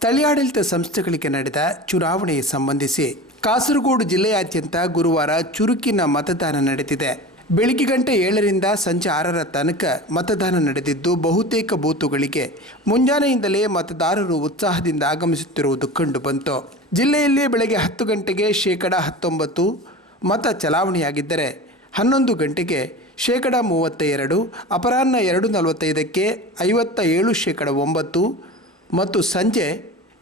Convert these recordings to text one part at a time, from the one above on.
ಸ್ಥಳೀಯಾಡಳಿತ ಸಂಸ್ಥೆಗಳಿಗೆ ನಡೆದ ಚುನಾವಣೆ ಸಂಬಂಧಿಸಿ ಕಾಸರಗೋಡು ಜಿಲ್ಲೆಯಾದ್ಯಂತ ಗುರುವಾರ ಚುರುಕಿನ ಮತದಾನ ನಡೆದಿದೆ. ಬೆಳಗ್ಗೆ ಗಂಟೆ 7ರಿಂದ ಸಂಜೆ 6ರ ತನಕ ಮತದಾನ ನಡೆದಿದ್ದು, ಬಹುತೇಕ ಬೂತುಗಳಿಗೆ ಮುಂಜಾನೆಯಿಂದಲೇ ಮತದಾರರು ಉತ್ಸಾಹದಿಂದ ಆಗಮಿಸುತ್ತಿರುವುದು ಕಂಡುಬಂತು. ಜಿಲ್ಲೆಯಲ್ಲಿ ಬೆಳಗ್ಗೆ 10 ಗಂಟೆಗೆ 19% ಮತ ಚಲಾವಣೆಯಾಗಿದ್ದರೆ 11 ಗಂಟೆಗೆ 32%, ಅಪರಾಹ್ನ 2:45ಕ್ಕೆ 57% ಮತ್ತು ಸಂಜೆ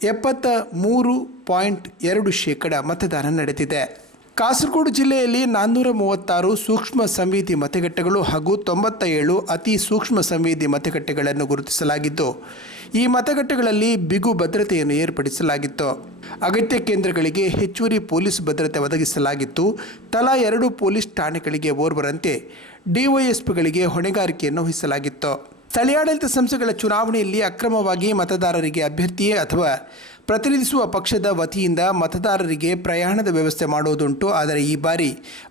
73.2% ಮತದಾನ ನಡೆದಿದೆ. ಕಾಸರಗೋಡು ಜಿಲ್ಲೆಯಲ್ಲಿ 436 ಸೂಕ್ಷ್ಮ ಸಂವೇದಿ ಮತಗಟ್ಟೆಗಳು ಹಾಗೂ 97 ಅತಿ ಸೂಕ್ಷ್ಮ ಸಂವೇದಿ ಮತಗಟ್ಟೆಗಳನ್ನು ಗುರುತಿಸಲಾಗಿದ್ದು, ಈ ಮತಗಟ್ಟೆಗಳಲ್ಲಿ ಬಿಗು ಭದ್ರತೆಯನ್ನು ಏರ್ಪಡಿಸಲಾಗಿತ್ತು. ಅಗತ್ಯ ಕೇಂದ್ರಗಳಿಗೆ ಹೆಚ್ಚುವರಿ ಪೊಲೀಸ್ ಭದ್ರತೆ ಒದಗಿಸಲಾಗಿತ್ತು. ತಲಾ 2 ಪೊಲೀಸ್ ಠಾಣೆಗಳಿಗೆ ಓರ್ವರಂತೆ ಡಿವೈಎಸ್ಪಿಗಳಿಗೆ ಹೊಣೆಗಾರಿಕೆಯನ್ನು ವಹಿಸಲಾಗಿತ್ತು. ಸ್ಥಳೀಯಾಡಳಿತ ಸಂಸ್ಥೆಗಳ ಚುನಾವಣೆಯಲ್ಲಿ ಅಕ್ರಮವಾಗಿ ಮತದಾರರಿಗೆ ಅಭ್ಯರ್ಥಿಯೇ ಅಥವಾ ಪ್ರತಿನಿಧಿಸುವ ಪಕ್ಷದ ವತಿಯಿಂದ ಮತದಾರರಿಗೆ ಪ್ರಯಾಣದ ವ್ಯವಸ್ಥೆ ಮಾಡುವುದುಂಟು. ಆದರೆ ಈ ಬಾರಿ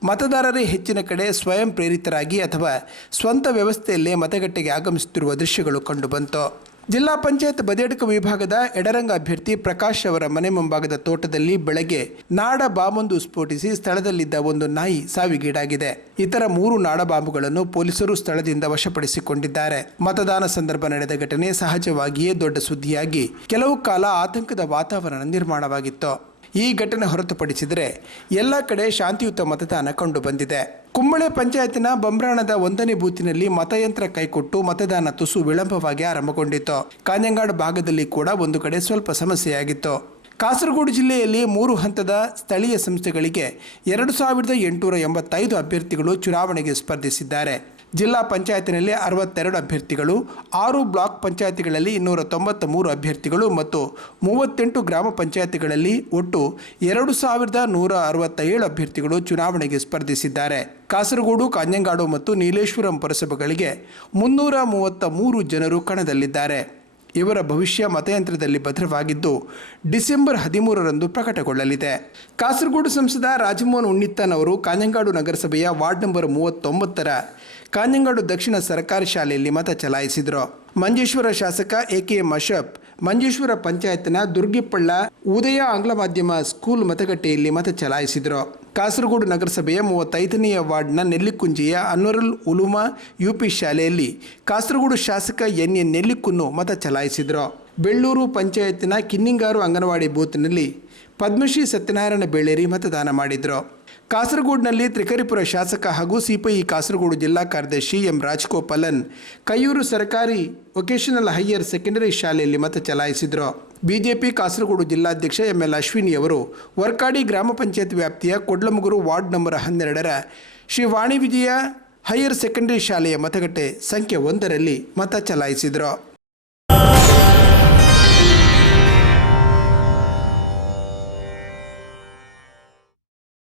ಮತದಾರರೇ ಹೆಚ್ಚಿನ ಕಡೆ ಸ್ವಯಂ ಪ್ರೇರಿತರಾಗಿ ಅಥವಾ ಸ್ವಂತ ವ್ಯವಸ್ಥೆಯಲ್ಲೇ ಮತಗಟ್ಟೆಗೆ ಆಗಮಿಸುತ್ತಿರುವ ದೃಶ್ಯಗಳು ಕಂಡುಬಂತು. ಜಿಲ್ಲಾ ಪಂಚಾಯತ್ ಬದಿಯಡ್ಕ ವಿಭಾಗದ ಎಡರಂಗ ಅಭ್ಯರ್ಥಿ ಪ್ರಕಾಶ್ ಅವರ ಮನೆ ಮುಂಭಾಗದ ತೋಟದಲ್ಲಿ ಬೆಳಗ್ಗೆ ನಾಡ ಬಾಂಬೊಂದು ಸ್ಫೋಟಿಸಿ ಸ್ಥಳದಲ್ಲಿದ್ದ ಒಂದು ನಾಯಿ ಸಾವಿಗೀಡಾಗಿದೆ. ಇತರ 3 ನಾಡ ಬಾಂಬುಗಳನ್ನು ಪೊಲೀಸರು ಸ್ಥಳದಿಂದ ವಶಪಡಿಸಿಕೊಂಡಿದ್ದಾರೆ. ಮತದಾನ ಸಂದರ್ಭ ನಡೆದ ಘಟನೆ ಸಹಜವಾಗಿಯೇ ದೊಡ್ಡ ಸುದ್ದಿಯಾಗಿ ಕೆಲವು ಕಾಲ ಆತಂಕದ ವಾತಾವರಣ ನಿರ್ಮಾಣವಾಗಿತ್ತು. ಈ ಘಟನೆ ಹೊರತುಪಡಿಸಿದರೆ ಎಲ್ಲ ಕಡೆ ಶಾಂತಿಯುತ ಮತದಾನ ಕಂಡುಬಂದಿದೆ. ಕುಂಬಳೆ ಪಂಚಾಯತಿನ ಬಂಬ್ರಾಣದ 1ನೇ ಬೂತಿನಲ್ಲಿ ಮತಯಂತ್ರ ಕೈಕೊಟ್ಟು ಮತದಾನ ತುಸು ವಿಳಂಬವಾಗಿ ಆರಂಭಗೊಂಡಿತ್ತು. ಕಾಂಜಂಗಾಡು ಭಾಗದಲ್ಲಿ ಕೂಡ ಒಂದು ಕಡೆ ಸ್ವಲ್ಪ ಸಮಸ್ಯೆಯಾಗಿತ್ತು. ಕಾಸರಗೋಡು ಜಿಲ್ಲೆಯಲ್ಲಿ 3 ಹಂತದ ಸ್ಥಳೀಯ ಸಂಸ್ಥೆಗಳಿಗೆ 2885 ಅಭ್ಯರ್ಥಿಗಳು ಚುನಾವಣೆಗೆ ಸ್ಪರ್ಧಿಸಿದ್ದಾರೆ. ಜಿಲ್ಲಾ ಪಂಚಾಯತಿನಲ್ಲಿ 62 ಅಭ್ಯರ್ಥಿಗಳು, 6 ಬ್ಲಾಕ್ ಪಂಚಾಯತಿಗಳಲ್ಲಿ 293 ಅಭ್ಯರ್ಥಿಗಳು ಮತ್ತು 38 ಗ್ರಾಮ ಪಂಚಾಯತಿಗಳಲ್ಲಿ ಒಟ್ಟು 2167 ಅಭ್ಯರ್ಥಿಗಳು ಚುನಾವಣೆಗೆ ಸ್ಪರ್ಧಿಸಿದ್ದಾರೆ. ಕಾಸರಗೋಡು, ಕಾಂಜಂಗಾಡು ಮತ್ತು ನೀಲೇಶ್ವರಂ ಪುರಸಭೆಗಳಿಗೆ 333 ಜನರು ಕಣದಲ್ಲಿದ್ದಾರೆ. ಇವರ ಭವಿಷ್ಯ ಮತಯಂತ್ರದಲ್ಲಿ ಭದ್ರವಾಗಿದ್ದು ಡಿಸೆಂಬರ್ 13ರಂದು ಪ್ರಕಟಗೊಳ್ಳಲಿದೆ. ಕಾಸರಗೋಡು ಸಂಸದ ರಾಜಮೋಹನ್ ಉಣ್ಣಿತ್ತಾನ್ ಅವರು ಕಾಂಜಂಗಾಡು ನಗರಸಭೆಯ ವಾರ್ಡ್ ನಂಬರ್ 39ರ ಕಾಂಜಂಗಾಡು ದಕ್ಷಿಣ ಸರ್ಕಾರಿ ಶಾಲೆಯಲ್ಲಿ ಮತ ಚಲಾಯಿಸಿದರು. ಮಂಜೇಶ್ವರ ಶಾಸಕ ಎಕೆಎಂ ಅಶಫ್ ಮಂಜೇಶ್ವರ ಪಂಚಾಯತ್ನ ದುರ್ಗಿಪ್ಪಳ್ಳ ಉದಯ ಆಂಗ್ಲ ಮಾಧ್ಯಮ ಸ್ಕೂಲ್ ಮತಗಟ್ಟೆಯಲ್ಲಿ ಮತ ಚಲಾಯಿಸಿದರು. ಕಾಸರಗೋಡು ನಗರಸಭೆಯ 35ನೇ ವಾರ್ಡ್ನ ನೆಲ್ಲಿಕುಂಜಿಯ ಅನ್ವರುಲ್ ಉಲುಮಾ ಯುಪಿ ಶಾಲೆಯಲ್ಲಿ ಕಾಸರಗೋಡು ಶಾಸಕ ಎನ್ ನೆಲ್ಲಿಕುನ್ನು ಮತ ಚಲಾಯಿಸಿದರು. ಬೆಳ್ಳೂರು ಪಂಚಾಯತ್ನ ಕಿನ್ನಿಂಗಾರು ಅಂಗನವಾಡಿ ಬೂತ್ನಲ್ಲಿ ಪದ್ಮಶ್ರೀ ಸತ್ಯನಾರಾಯಣ ಬೇಳೇರಿ ಮತದಾನ ಮಾಡಿದರು. ಕಾಸರಗೋಡಿನಲ್ಲಿ ತ್ರಿಕರಿಪುರ ಶಾಸಕ ಹಾಗೂ ಸಿಪಿಐ ಕಾಸರಗೋಡು ಜಿಲ್ಲಾ ಕಾರ್ಯದರ್ಶಿ ಎಂ ರಾಜಗೋಪಾಲನ್ ಕೈಯೂರು ಸರ್ಕಾರಿ ವೊಕೇಶನಲ್ ಹೈಯರ್ ಸೆಕೆಂಡರಿ ಶಾಲೆಯಲ್ಲಿ ಮತ ಚಲಾಯಿಸಿದರು. ಬಿಜೆಪಿ ಕಾಸರಗೋಡು ಜಿಲ್ಲಾಧ್ಯಕ್ಷ ಎಂಎಲ್ ಅಶ್ವಿನಿ ಅವರು ವರ್ಕಾಡಿ ಗ್ರಾಮ ಪಂಚಾಯತ್ ವ್ಯಾಪ್ತಿಯ ಕೊಡ್ಲಮುಗುರು ವಾರ್ಡ್ ನಂಬರ್ 12ರ ಶ್ರೀ ವಾಣಿ ವಿಜಯ ಹೈಯರ್ ಸೆಕೆಂಡರಿ ಶಾಲೆಯ ಮತಗಟ್ಟೆ ಸಂಖ್ಯೆ 1ರಲ್ಲಿ ಮತ ಚಲಾಯಿಸಿದರು.